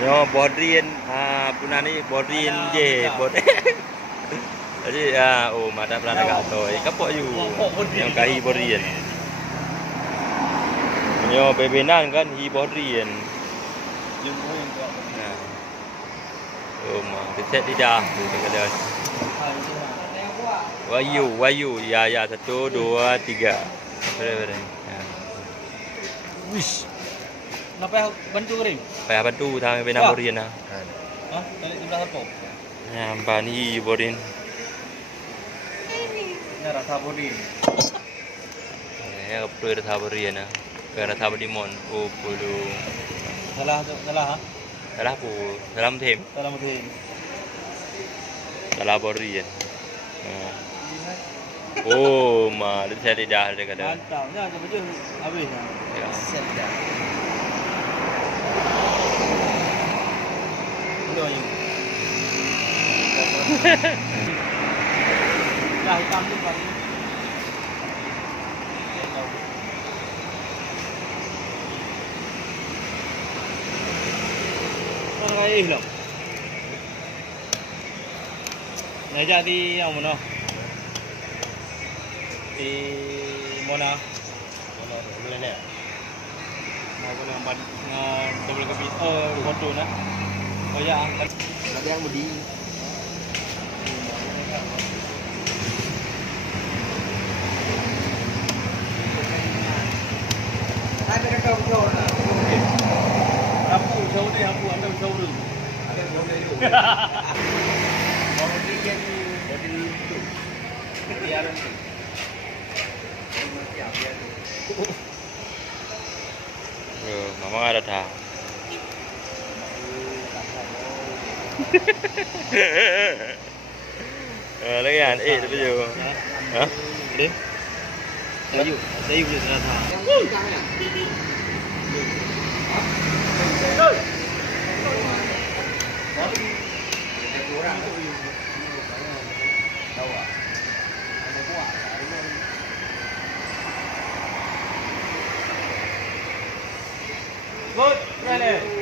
Yo Bodrian punani Bodrian je Bod. Jadi oh mata pelana gatoi kapok you yang kahi Bodrian. Yo bebenan kan hi Bodrian. Oh mah dekat lidah tu kata. Wayu ya 1 2 3. Betul. Wish. Kenapa bantu ring? Payah bantu thang Vietnam Bodrian lah. Hah? Tadi sebelah apa? Nampak ni Bodrian. Ini rasa Bodrian. Apa rasa Bodrian lah. Rasa Bodimon. Oh pulu. Salah ha? Salah apa? Salam thêm. Salah mungkin. Salah Bodrian. Oh, mah dia saya lidah dia kata. Mantap. Ni ada baju habis dah. Ya. Set dah. Belum ni. Dah hitam tu pagi. Orang kaya belum? Nak jadi yang mana? Di Mona. Mona boleh ni. Mau boleh ambil double kopi. Foto na. Oh ya, ada yang budi. Ada kau show na. Apa show ni? Apa anda show dulu? Ada show dulu. Orang ni jadi tu. Biaran tu. Memang ada dah. Lagi kan? Tapi je. Hah? Boleh? Sayu boleh terasa. Good, ready.